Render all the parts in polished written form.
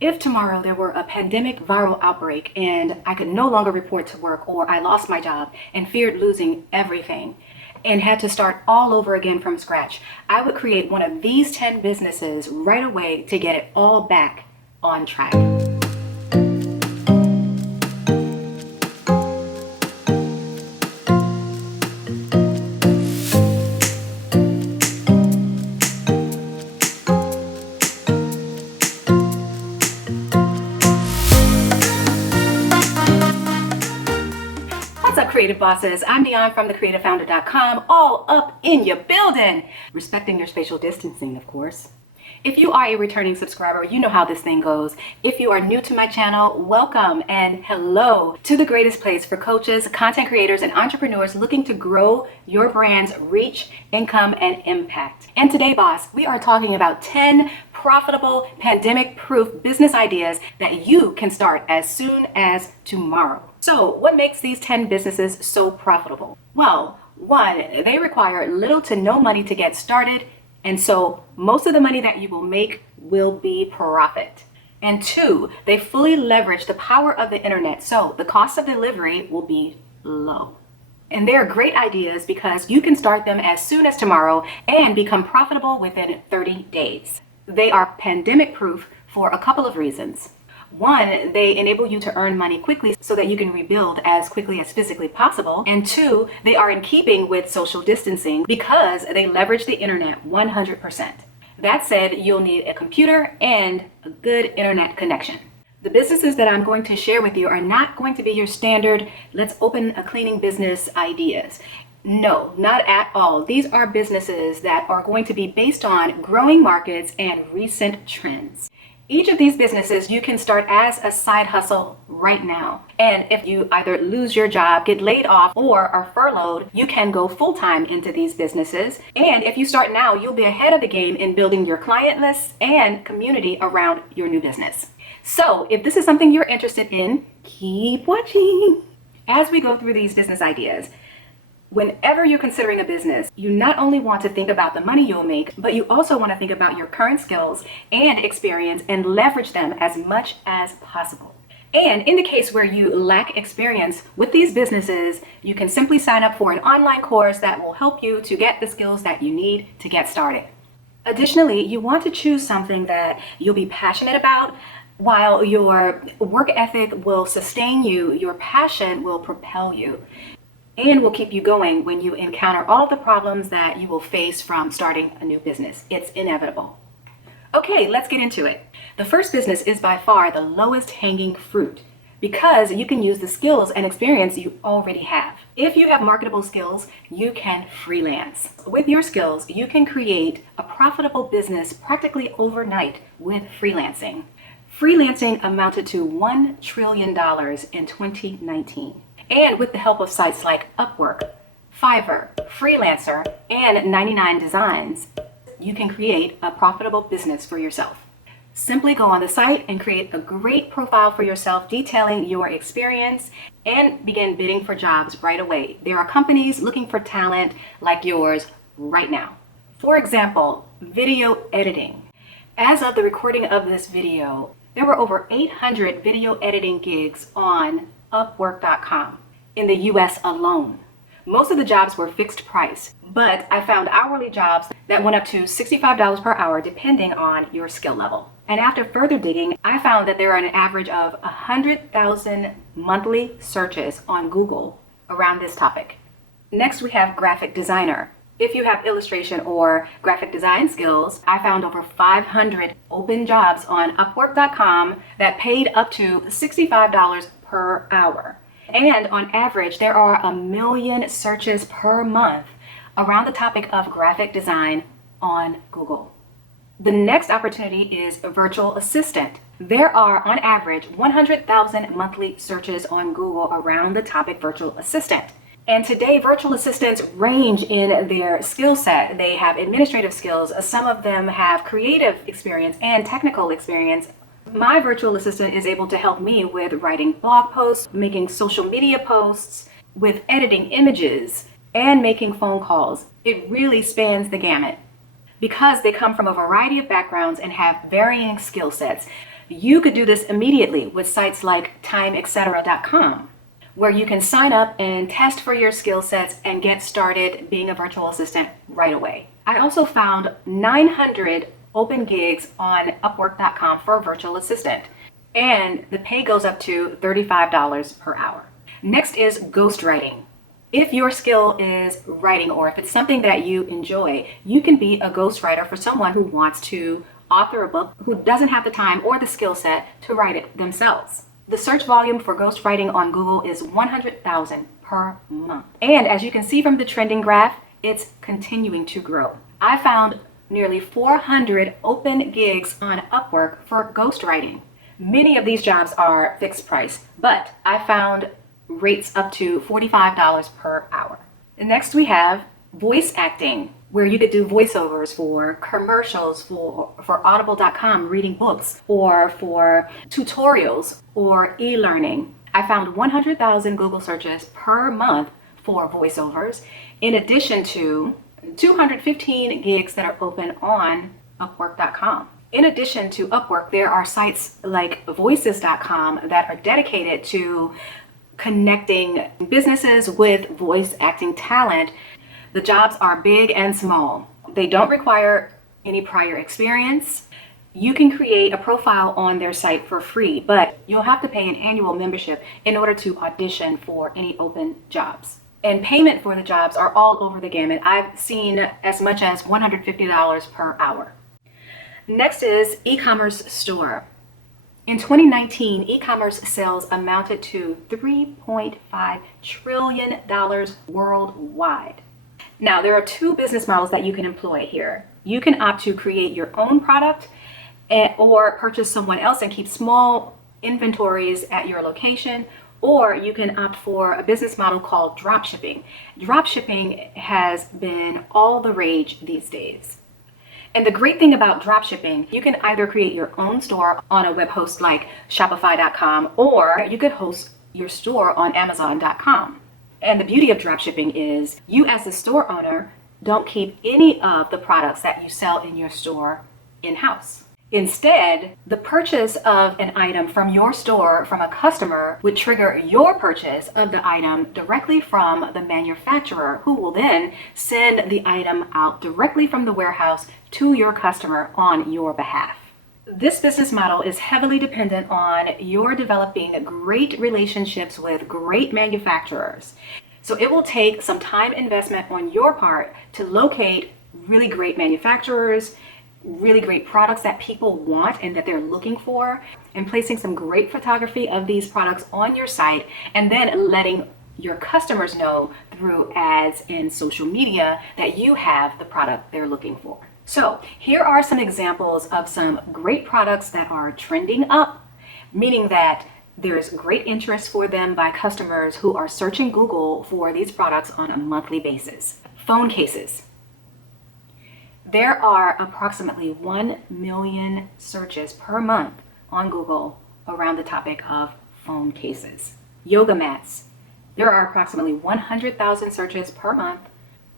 If tomorrow there were a pandemic viral outbreak and I could no longer report to work, or I lost my job and feared losing everything and had to start all over again from scratch, I would create one of these 10 businesses right away to get it all back on track. What's up, creative bosses? I'm Dion from thecreativefounder.com, all up in your building, respecting your spatial distancing, of course. If you are a returning subscriber, you know how this thing goes. If you are new to my channel, welcome and hello to the greatest place for coaches, content creators, and entrepreneurs looking to grow your brand's reach, income, and impact. And today, boss, we are talking about 10 profitable pandemic-proof business ideas that you can start as soon as tomorrow. So what makes these 10 businesses so profitable? Well, one, they require little to no money to get started, and so most of the money that you will make will be profit. And two, they fully leverage the power of the internet, so the cost of delivery will be low. And they are great ideas because you can start them as soon as tomorrow and become profitable within 30 days. They are pandemic proof for a couple of reasons. One, they enable you to earn money quickly so that you can rebuild as quickly as physically possible. And two, they are in keeping with social distancing because they leverage the internet 100%. That said, you'll need a computer and a good internet connection. The businesses that I'm going to share with you are not going to be your standard, let's open a cleaning business ideas. No, not at all. These are businesses that are going to be based on growing markets and recent trends. Each of these businesses you can start as a side hustle right now. And if you either lose your job, get laid off, or are furloughed, you can go full-time into these businesses. And if you start now, you'll be ahead of the game in building your client list and community around your new business. So if this is something you're interested in, keep watching. As we go through these business ideas, whenever you're considering a business, you not only want to think about the money you'll make, but you also want to think about your current skills and experience and leverage them as much as possible. And in the case where you lack experience with these businesses, you can simply sign up for an online course that will help you to get the skills that you need to get started. Additionally, you want to choose something that you'll be passionate about. While your work ethic will sustain you, your passion will propel you and will keep you going when you encounter all of the problems that you will face from starting a new business. It's inevitable. Okay, let's get into it. The first business is by far the lowest hanging fruit because you can use the skills and experience you already have. If you have marketable skills, you can freelance. With your skills, you can create a profitable business practically overnight with freelancing. Freelancing amounted to $1 trillion in 2019. And with the help of sites like Upwork, Fiverr, Freelancer, and 99 Designs, you can create a profitable business for yourself. Simply go on the site and create a great profile for yourself detailing your experience and begin bidding for jobs right away. There are companies looking for talent like yours right now. For example, video editing. As of the recording of this video, there were over 800 video editing gigs on Upwork.com in the US alone. Most of the jobs were fixed price, but I found hourly jobs that went up to $65 per hour depending on your skill level. And after further digging, I found that there are an average of 100,000 monthly searches on Google around this topic. Next, we have graphic designer. If you have illustration or graphic design skills, I found over 500 open jobs on Upwork.com that paid up to $65 per hour. And on average, there are 1 million searches per month around the topic of graphic design on Google. The next opportunity is a virtual assistant. There are on average 100,000 monthly searches on Google around the topic virtual assistant. And today, virtual assistants range in their skill set. They have administrative skills. Some of them have creative experience and technical experience. My virtual assistant is able to help me with writing blog posts, making social media posts, with editing images, and making phone calls. It really spans the gamut. Because they come from a variety of backgrounds and have varying skill sets, You could do this immediately with sites like timeetc, where you can sign up and test for your skill sets and get started being a virtual assistant right away. I also found 900 open gigs on upwork.com for a virtual assistant, and the pay goes up to $35 per hour. Next is ghostwriting. If your skill is writing, or if it's something that you enjoy, you can be a ghostwriter for someone who wants to author a book, who doesn't have the time or the skill set to write it themselves. The search volume for ghostwriting on Google is 100,000 per month. And as you can see from the trending graph, it's continuing to grow. I found nearly 400 open gigs on Upwork for ghostwriting. Many of these jobs are fixed price, but I found rates up to $45 per hour. And next we have voice acting, where you could do voiceovers for commercials, for audible.com, reading books, or for tutorials or e-learning. I found 100,000 Google searches per month for voiceovers, in addition to 215 gigs that are open on upwork.com. In addition to Upwork, there are sites like voices.com that are dedicated to connecting businesses with voice acting talent. The jobs are big and small. They don't require any prior experience. You can create a profile on their site for free, but you'll have to pay an annual membership in order to audition for any open jobs. And payment for the jobs are all over the gamut. I've seen as much as $150 per hour. Next is Ecommerce Store. In 2019, e-commerce sales amounted to $3.5 trillion worldwide. Now, there are two business models that you can employ here. You can opt to create your own product or purchase someone else and keep small inventories at your location, or you can opt for a business model called dropshipping. Dropshipping has been all the rage these days. And the great thing about dropshipping, you can either create your own store on a web host like Shopify.com, or you could host your store on Amazon.com. And the beauty of dropshipping is you as the store owner don't keep any of the products that you sell in your store in-house. Instead, the purchase of an item from your store from a customer would trigger your purchase of the item directly from the manufacturer, who will then send the item out directly from the warehouse to your customer on your behalf. This business model is heavily dependent on your developing great relationships with great manufacturers. So it will take some time investment on your part to locate really great manufacturers, really great products that people want and that they're looking for, and placing some great photography of these products on your site, and then letting your customers know through ads and social media that you have the product they're looking for. So here are some examples of some great products that are trending up, meaning that there's great interest for them by customers who are searching Google for these products on a monthly basis. Phone cases. There are approximately 1 million searches per month on Google around the topic of phone cases. Yoga mats. There are approximately 100,000 searches per month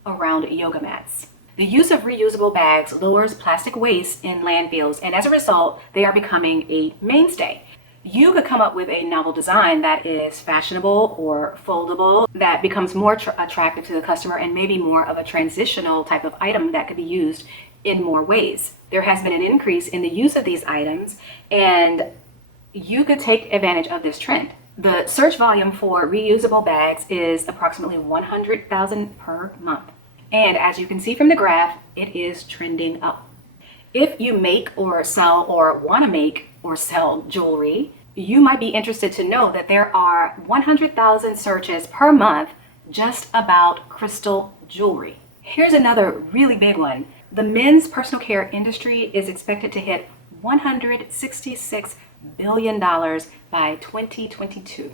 around yoga mats. The use of reusable bags lowers plastic waste in landfills, and as a result, they are becoming a mainstay. You could come up with a novel design that is fashionable or foldable, that becomes more attractive to the customer, and maybe more of a transitional type of item that could be used in more ways. There has been an increase in the use of these items, and you could take advantage of this trend. The search volume for reusable bags is approximately 100,000 per month. And as you can see from the graph, it is trending up. If you make or sell or want to make or sell jewelry, you might be interested to know that there are 100,000 searches per month just about crystal jewelry. Here's another really big one. The men's personal care industry is expected to hit $166 billion by 2022.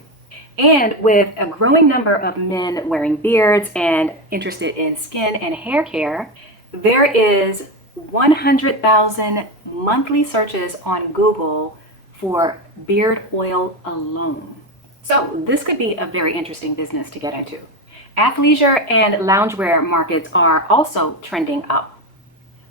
And with a growing number of men wearing beards and interested in skin and hair care, there is 100,000 monthly searches on Google for beard oil alone. So this could be a very interesting business to get into. Athleisure and loungewear markets are also trending up.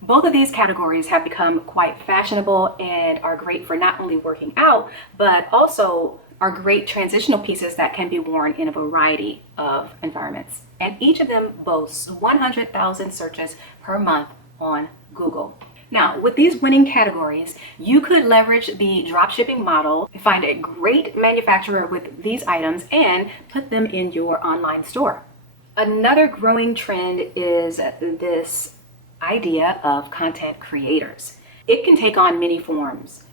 Both of these categories have become quite fashionable and are great for not only working out, but also are great transitional pieces that can be worn in a variety of environments. And each of them boasts 100,000 searches per month on Google. Now, with these winning categories, you could leverage the dropshipping model, find a great manufacturer with these items, and put them in your online store. Another growing trend is this idea of content creators. It can take on many forms.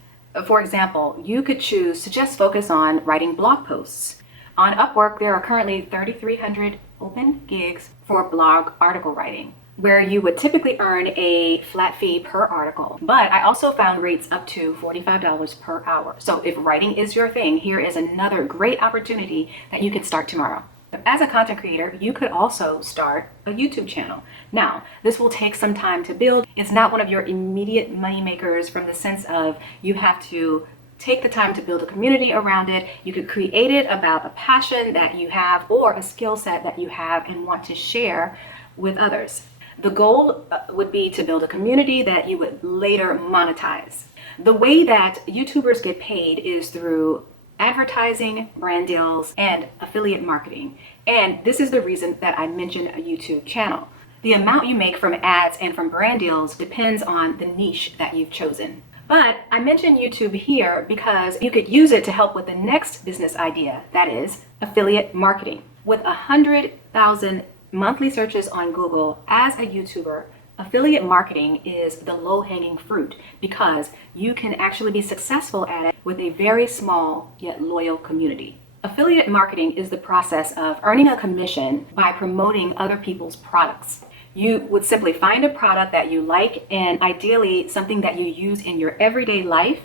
For example, you could choose to just focus on writing blog posts. On Upwork, there are currently 3,300 open gigs for blog article writing, where you would typically earn a flat fee per article. But I also found rates up to $45 per hour. So if writing is your thing, here is another great opportunity that you can start tomorrow. As a content creator, you could also start a YouTube channel. Now, this will take some time to build. It's not one of your immediate money makers from the sense of you have to take the time to build a community around it. You could create it about a passion that you have or a skill set that you have and want to share with others. The goal would be to build a community that you would later monetize. The way that YouTubers get paid is through advertising, brand deals, and affiliate marketing. And this is the reason that I mentioned a YouTube channel. The amount you make from ads and from brand deals depends on the niche that you've chosen. But I mentioned YouTube here because you could use it to help with the next business idea, that is affiliate marketing. With 100,000 monthly searches on Google as a YouTuber, affiliate marketing is the low-hanging fruit because you can actually be successful at it with a very small yet loyal community. Affiliate marketing is the process of earning a commission by promoting other people's products. You would simply find a product that you like and ideally something that you use in your everyday life,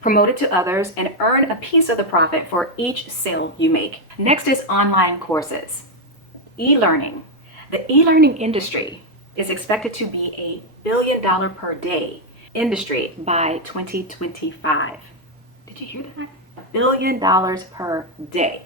promote it to others, and earn a piece of the profit for each sale you make. Next is online courses. E-learning. The e-learning industry is expected to be a $1 billion per day industry by 2025. Did you hear that? $1 billion per day.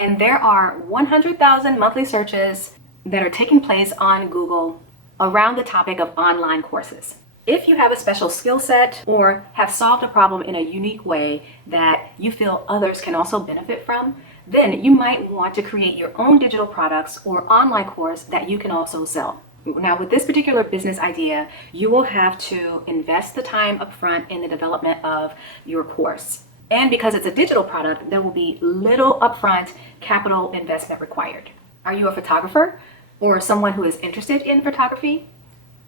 And there are 100,000 monthly searches that are taking place on Google around the topic of online courses. If you have a special skill set or have solved a problem in a unique way that you feel others can also benefit from, then you might want to create your own digital products or online course that you can also sell. Now, with this particular business idea, you will have to invest the time upfront in the development of your course. And because it's a digital product, there will be little upfront capital investment required. Are you a photographer or someone who is interested in photography?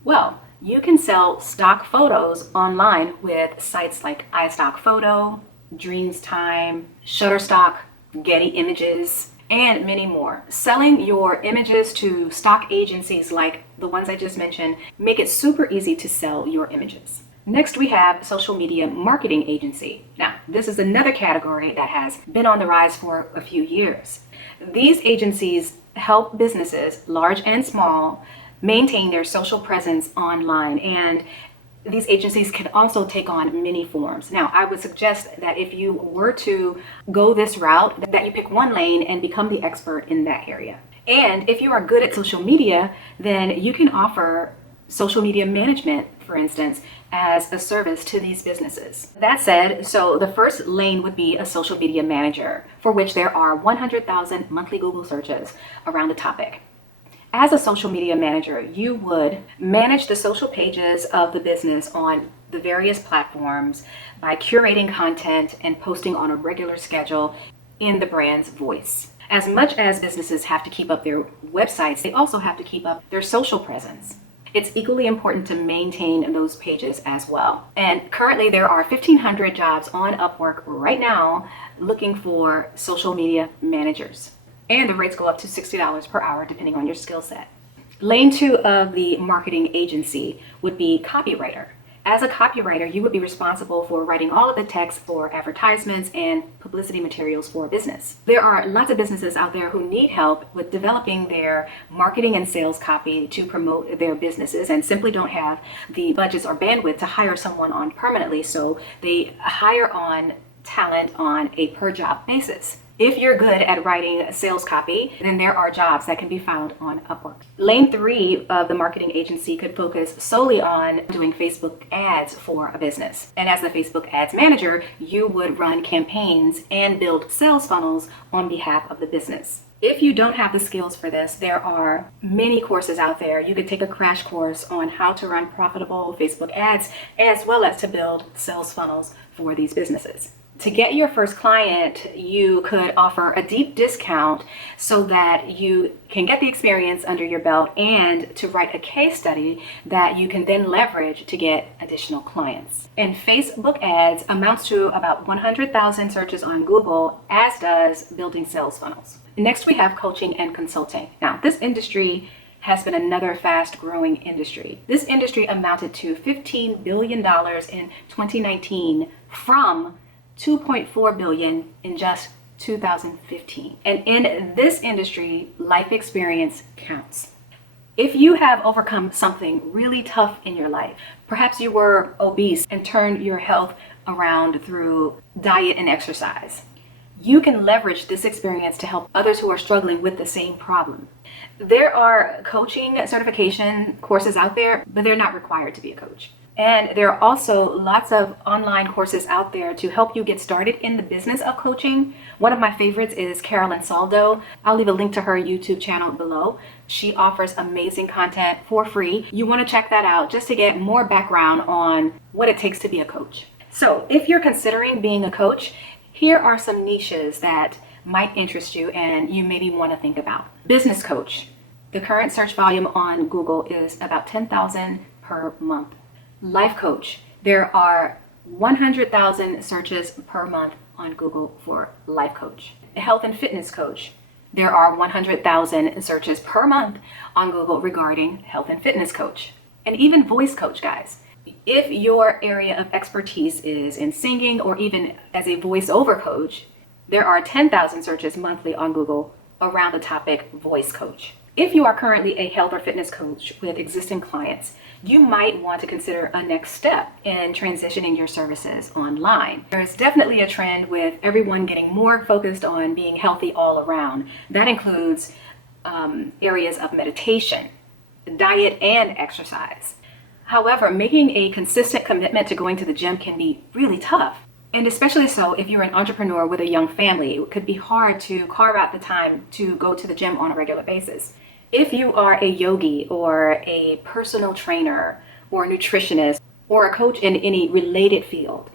Well, you can sell stock photos online with sites like iStock Dreams Time, Shutterstock, Getty Images, and many more. Selling your images to stock agencies like the ones I just mentioned make it super easy to sell your images. Next, we have social media marketing agency. Now, this is another category that has been on the rise for a few years. These agencies help businesses, large and small, maintain their social presence online, and these agencies can also take on many forms. Now, I would suggest that if you were to go this route, that you pick one lane and become the expert in that area. And if you are good at social media, then you can offer social media management, for instance, as a service to these businesses. That said, so the first lane would be a social media manager, for which there are 100,000 monthly Google searches around the topic. As a social media manager, you would manage the social pages of the business on the various platforms by curating content and posting on a regular schedule in the brand's voice. As much as businesses have to keep up their websites, they also have to keep up their social presence. It's equally important to maintain those pages as well. And currently there are 1,500 jobs on Upwork right now looking for social media managers. And the rates go up to $60 per hour depending on your skill set. Lane 2 of the marketing agency would be copywriter. As a copywriter, you would be responsible for writing all of the text for advertisements and publicity materials for a business. There are lots of businesses out there who need help with developing their marketing and sales copy to promote their businesses and simply don't have the budgets or bandwidth to hire someone on permanently, so they hire on talent on a per job basis. If you're good at writing sales copy, then there are jobs that can be found on Upwork. Lane 3 of the marketing agency could focus solely on doing Facebook ads for a business. And as the Facebook ads manager, you would run campaigns and build sales funnels on behalf of the business. If you don't have the skills for this, there are many courses out there. You could take a crash course on how to run profitable Facebook ads, as well as to build sales funnels for these businesses. To get your first client, you could offer a deep discount so that you can get the experience under your belt and to write a case study that you can then leverage to get additional clients. And Facebook ads amounts to about 100,000 searches on Google, as does building sales funnels. Next, we have coaching and consulting. Now, this industry has been another fast-growing industry. This industry amounted to $15 billion in 2019 from $2.4 billion in just 2015. And in this industry, life experience counts. If you have overcome something really tough in your life, perhaps you were obese and turned your health around through diet and exercise, you can leverage this experience to help others who are struggling with the same problem. There are coaching certification courses out there, but they're not required to be a coach. And there are also lots of online courses out there to help you get started in the business of coaching. One of my favorites is Carolyn Saldo. I'll leave a link to her YouTube channel below. She offers amazing content for free. You want to check that out just to get more background on what it takes to be a coach. So if you're considering being a coach, here are some niches that might interest you and you maybe want to think about. Business coach. The current search volume on Google is about 10,000 per month. Life coach. There are 100,000 searches per month on Google for life coach. Health and fitness coach. There are 100,000 searches per month on Google regarding health and fitness coach. And even voice coach, guys. If your area of expertise is in singing or even as a voiceover coach, there are 10,000 searches monthly on Google around the topic voice coach. If you are currently a health or fitness coach with existing clients, you might want to consider a next step in transitioning your services online. There is definitely a trend with everyone getting more focused on being healthy all around. That includes areas of meditation, diet, and exercise. However, making a consistent commitment to going to the gym can be really tough. And especially so if you're an entrepreneur with a young family, it could be hard to carve out the time to go to the gym on a regular basis. If you are a yogi or a personal trainer or a nutritionist or a coach in any related field,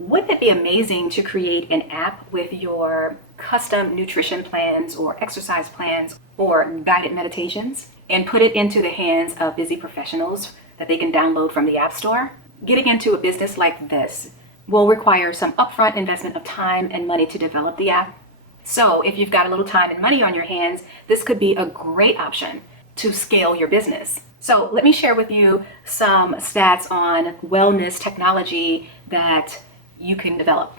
wouldn't it be amazing to create an app with your custom nutrition plans or exercise plans or guided meditations and put it into the hands of busy professionals that they can download from the App Store? Getting into a business like this will require some upfront investment of time and money to develop the app. So if you've got a little time and money on your hands, this could be a great option to scale your business. So let me share with you some stats on wellness technology that you can develop.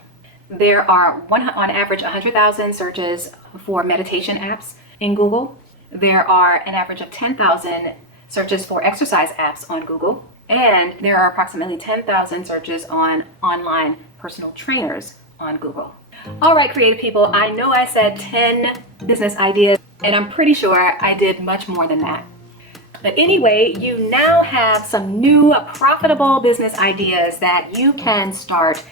There are on average 100,000 searches for meditation apps in Google. There are an average of 10,000 searches for exercise apps on Google. And there are approximately 10,000 searches on online personal trainers on Google. All right, creative people, I know I said 10 business ideas, and I'm pretty sure I did much more than that. But anyway, you now have some new profitable business ideas that you can start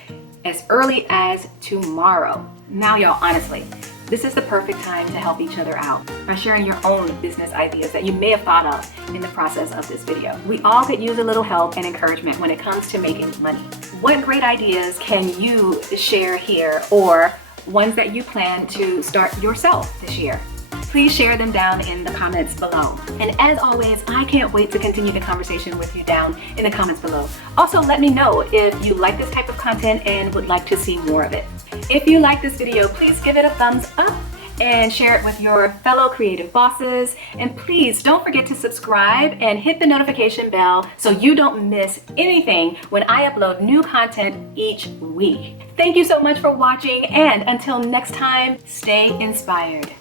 as early as tomorrow. Now, y'all, honestly, this is the perfect time to help each other out by sharing your own business ideas that you may have thought of in the process of this video. We all could use a little help and encouragement when it comes to making money. What great ideas can you share here, or ones that you plan to start yourself this year? Please share them down in the comments below. And as always, I can't wait to continue the conversation with you down in the comments below. Also, let me know if you like this type of content and would like to see more of it. If you like this video, please give it a thumbs up and share it with your fellow creative bosses. And please don't forget to subscribe and hit the notification bell so you don't miss anything when I upload new content each week. Thank you so much for watching, and until next time, stay inspired.